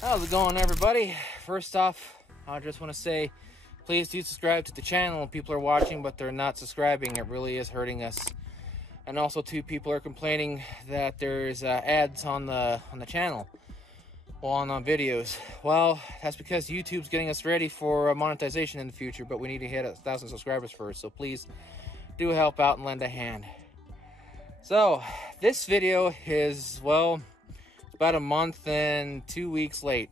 How's it going, everybody? First off, I just want to say please do subscribe to the channel. People are watching but they're not subscribing. It really is hurting us. And also too, people are complaining that there's ads on the channel, well, on videos. Well, that's because YouTube's getting us ready for monetization in the future, but we need to hit 1,000 subscribers first, so please do help out and lend a hand. So this video is, well, about a month and 2 weeks late.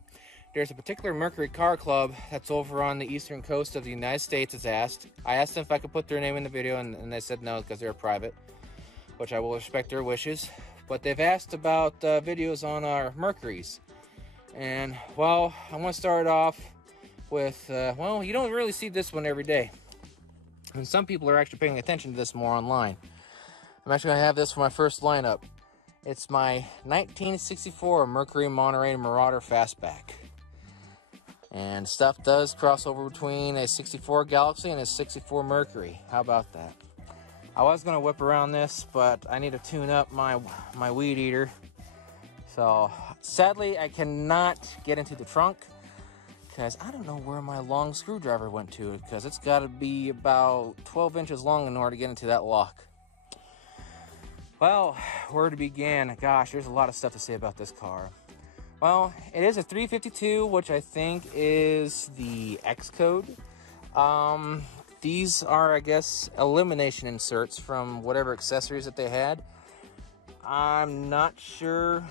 There's a particular Mercury car club that's over on the eastern coast of the United States that's asked. I asked them if I could put their name in the video, and they said no because they're private, which I will respect their wishes. But they've asked about videos on our Mercuries. And, well, I'm going to start off with, well, you don't really see this one every day. And some people are actually paying attention to this more online. I'm actually going to have this for my first lineup. It's my 1964 Mercury Monterey Marauder Fastback. And stuff does cross over between a 64 Galaxy and a 64 Mercury. How about that? I was going to whip around this, but I need to tune up my weed eater. So, sadly, I cannot get into the trunk because I don't know where my long screwdriver went to, because it's got to be about 12 inches long in order to get into that lock. Well, where to begin? Gosh, there's a lot of stuff to say about this car. Well, it is a 352, which I think is the X code. These are, I guess, elimination inserts from whatever accessories that they had. I'm not sure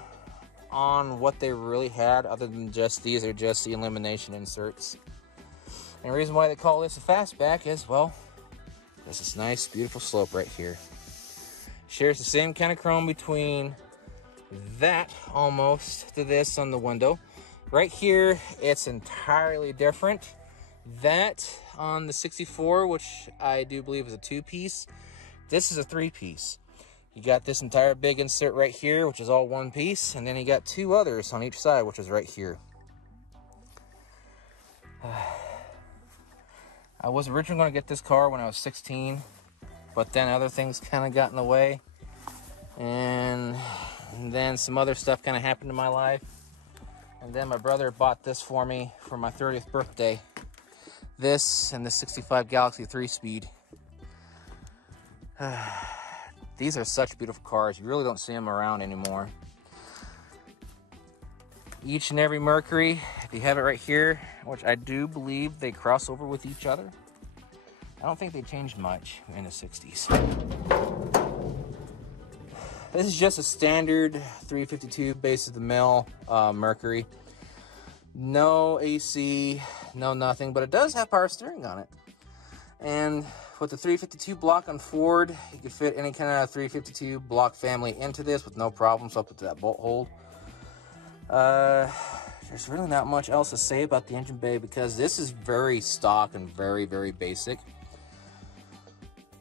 on what they really had other than just these are just the elimination inserts. And the reason why they call this a fastback is, well, there's this nice, beautiful slope right here. Shares the same kind of chrome between that almost to this on the window. Right here, it's entirely different. That on the 64, which I do believe is a 2-piece, this is a 3-piece. You got this entire big insert right here, which is all 1 piece, and then you got 2 others on each side, which is right here. I was originally going to get this car when I was 16, but then other things kind of got in the way, and then some other stuff kind of happened in my life, and then my brother bought this for me for my 30th birthday. This and the 65 Galaxy 3-speed. These are such beautiful cars. You really don't see them around anymore. Each and every Mercury, if you have it right here, which I do believe they cross over with each other. I don't think they changed much in the 60s. This is just a standard 352 base of the mill Mercury. No AC, no nothing, but it does have power steering on it. And with the 352 block on Ford, you can fit any kind of 352 block family into this with no problems up to that bolt hole. There's really not much else to say about the engine bay because this is very stock and very, very basic.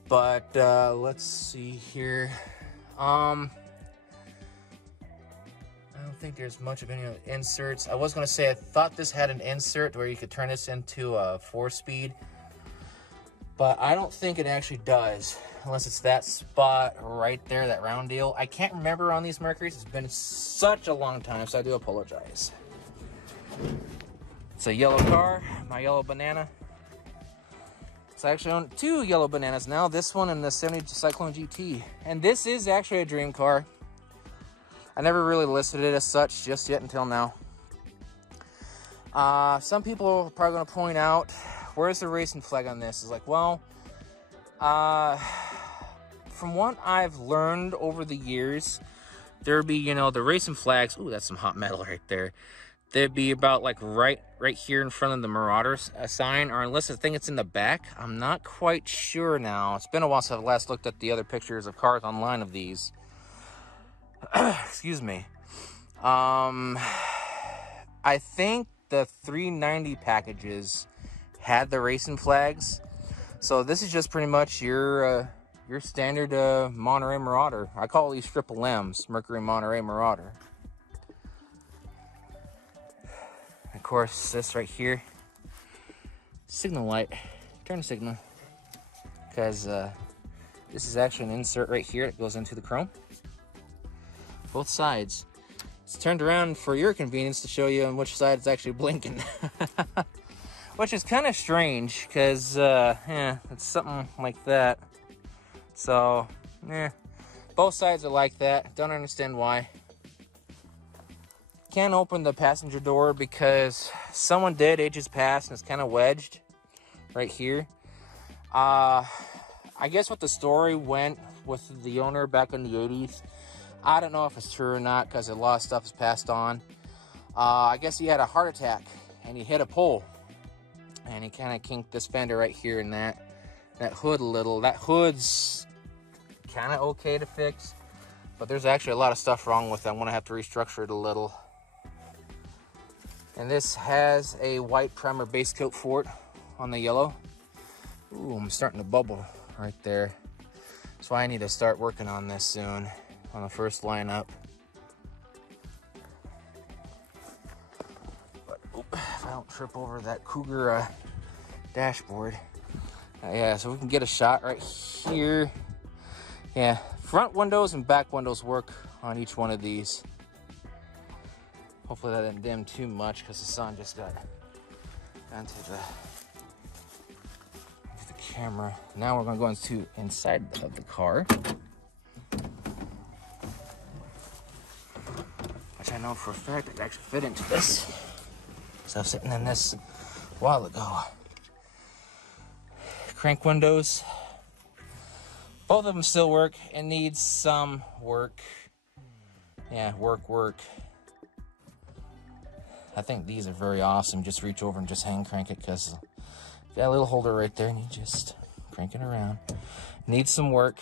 But let's see here. I don't think there's much of any inserts. I was going to say I thought this had an insert where you could turn this into a 4-speed, but I don't think it actually does, unless it's that spot right there, that round deal. I can't remember on these Mercuries. It's been such a long time, so I do apologize. It's a yellow car, my yellow banana. So I actually own 2 yellow bananas now, this one and the 70 Cyclone GT. And this is actually a dream car. I never really listed it as such just yet until now. Some people are probably going to point out, where's the racing flag on this? It's like, well, from what I've learned over the years, there'd be, you know, the racing flags. Ooh, that's some hot metal right there. They'd be about like right here in front of the Marauder's sign, or unless I think it's in the back. I'm not quite sure now. It's been a while since I last looked at the other pictures of cars online of these. Excuse me. I think the 390 packages had the racing flags. So this is just pretty much your standard Monterey Marauder. I call these triple M's, Mercury Monterey Marauder. Of course, this right here, signal light. Turn the signal, because this is actually an insert right here that goes into the chrome. Both sides. It's turned around for your convenience to show you on which side it's actually blinking. Which is kind of strange, because, yeah, it's something like that. So, yeah, both sides are like that. Don't understand why. Can't open the passenger door because someone did ages past and it's kind of wedged right here. I guess what the story went with the owner back in the 80s, I don't know if it's true or not, because a lot of stuff is passed on. I guess he had a heart attack and he hit a pole and he kind of kinked this fender right here and that hood a little. That hood's kind of okay to fix, but there's actually a lot of stuff wrong with it. I'm gonna have to restructure it a little. And this has a white primer base coat for it on the yellow. Ooh, I'm starting to bubble right there. That's why I need to start working on this soon on the first lineup. But if I don't trip over that Cougar dashboard. Yeah, so we can get a shot right here. Yeah, front windows and back windows work on each one of these. Hopefully that didn't dim too much because the sun just got onto the camera. Now we're going to go into inside of the car, which I know for a fact I could actually fit into this. So I was sitting in this a while ago. Crank windows. Both of them still work. It needs some work. Yeah, work. I think these are very awesome. Just reach over and just hand crank it, because you got a little holder right there and you just crank it around. Needs some work.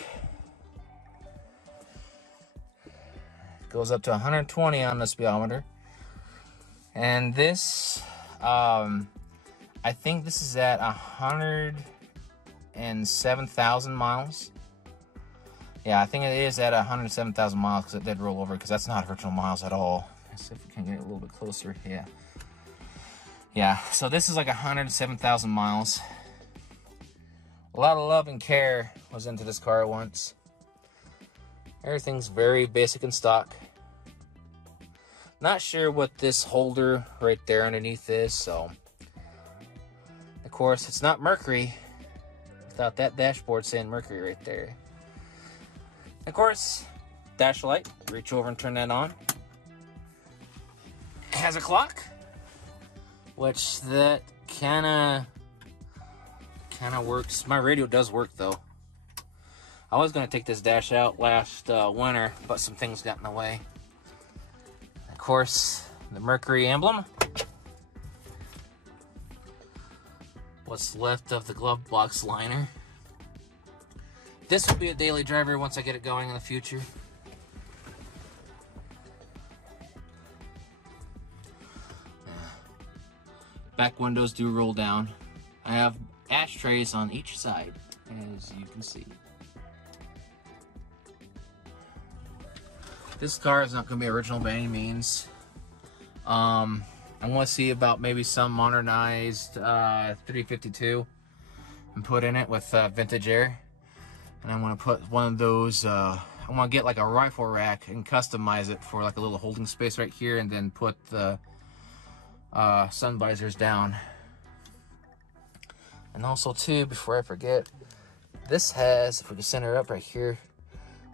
Goes up to 120 on the speedometer. And this, I think this is at 107,000 miles. Yeah, I think it is at 107,000 miles because it did roll over, because that's not original miles at all. Let's see if we can get it a little bit closer. Yeah, so this is like 107,000 miles. A lot of love and care was into this car once. Everything's very basic and stock. Not sure what this holder right there underneath is, so of course it's not Mercury without that dashboard saying Mercury right there. Of course, dash light, reach over and turn that on. It has a clock, which that kind of works. My radio does work though. I was going to take this dash out last winter, but some things got in the way. Of course, the Mercury emblem. What's left of the glove box liner. This will be a daily driver once I get it going in the future. Back windows do roll down. I have ashtrays on each side, as you can see. This car is not going to be original by any means. I want to see about maybe some modernized 352 and put in it with vintage air. And I want to put one of those, I want to get like a rifle rack and customize it for like a little holding space right here, and then put the sun visors down. And also too, before I forget, this has, if we can center it up right here,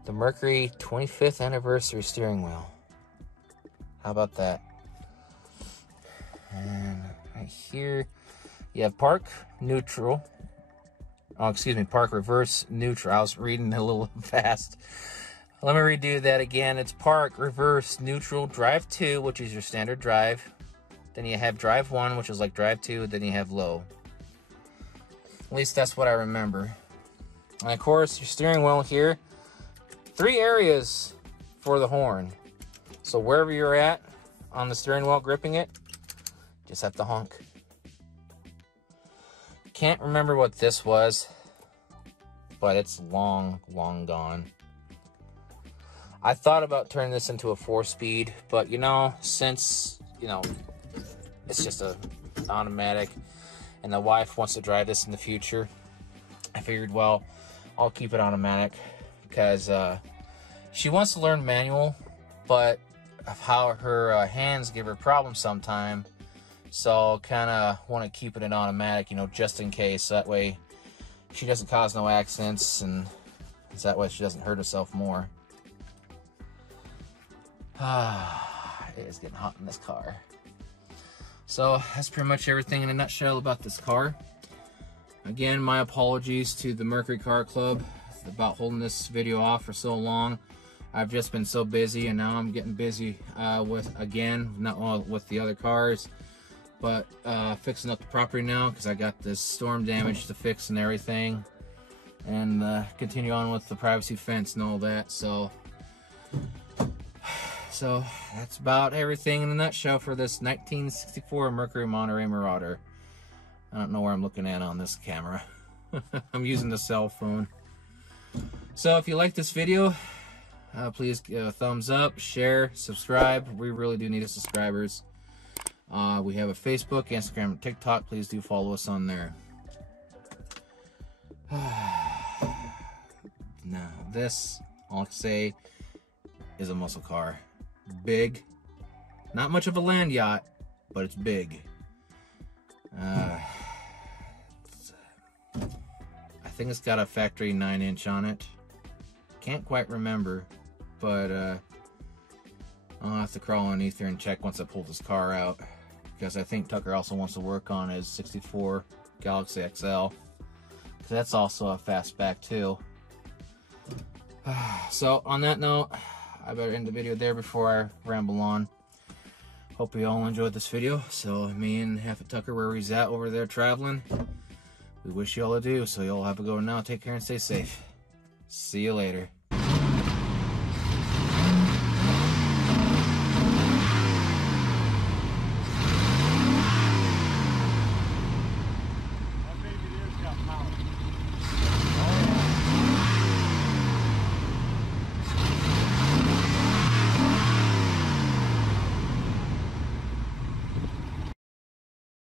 the Mercury 25th anniversary steering wheel. How about that? And right here you have park, neutral. Oh, excuse me, park, reverse, neutral. I was reading a little fast. Let me redo that again. It's park, reverse, neutral, drive 2, which is your standard drive. Then you have drive 1, which is like drive 2. Then you have low. At least that's what I remember. And of course, your steering wheel here. 3 areas for the horn. So wherever you're at on the steering wheel gripping it, just have to honk. Can't remember what this was, but it's long gone. I thought about turning this into a 4-speed, but you know, since, you know, it's just a automatic and the wife wants to drive this in the future, I figured, well, I'll keep it automatic because she wants to learn manual, but of how her hands give her problems sometime. So kind of want to keep it in automatic, you know, just in case. That way she doesn't cause no accidents, and that way she doesn't hurt herself more. It is getting hot in this car. So that's pretty much everything in a nutshell about this car. Again, my apologies to the Mercury Car Club about holding this video off for so long. I've just been so busy, and now I'm getting busy not with the other cars, but fixing up the property now, because I got this storm damage to fix and everything, and continue on with the privacy fence and all that. So that's about everything in a nutshell for this 1964 Mercury Monterey Marauder. I don't know where I'm looking at on this camera. I'm using the cell phone. So if you like this video, please give a thumbs up, share, subscribe. We really do need subscribers. We have a Facebook, Instagram, and TikTok. Please do follow us on there. Now this, all I can say, is a muscle car. Big. Not much of a land yacht, but it's big. I think it's got a factory 9-inch on it. Can't quite remember, but I'll have to crawl underneath here and check once I pull this car out, because I think Tucker also wants to work on his 64 Galaxy XL, because that's also a fastback too. So on that note, I better end the video there before I ramble on. Hope you all enjoyed this video. So me and Half a Tucker, where he's at over there traveling, we wish you all adieu. So you all have a good one now. Take care and stay safe. See you later.